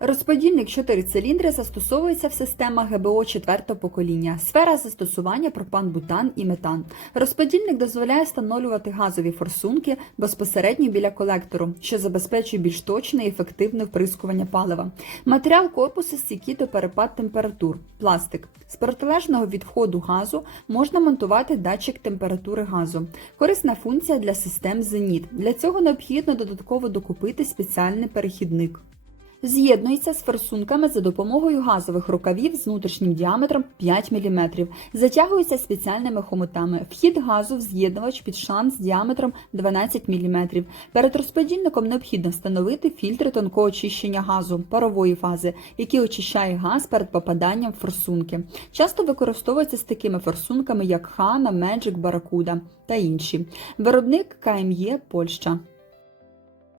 Розподільник 4 циліндри застосовується в системах ГБО 4 покоління. Сфера застосування пропан-бутан і метан. Розподільник дозволяє встановлювати газові форсунки безпосередньо біля колектору, що забезпечує більш точне і ефективне вприскування палива. Матеріал корпусу стійкий до перепад температур. Пластик. З протилежного від входу газу можна монтувати датчик температури газу. Корисна функція для систем Зеніт. Для цього необхідно додатково докупити спеціальний перехідник. З'єднується з форсунками за допомогою газових рукавів з внутрішнім діаметром 5 мм. Затягується спеціальними хомутами. Вхід газу в з'єднувач під шланг з діаметром 12 мм. Перед розподільником необхідно встановити фільтри тонкого очищення газу парової фази, який очищає газ перед попаданням в форсунки. Часто використовується з такими форсунками, як Хана, Magic, Barracuda та інші. Виробник КМЄ Польща.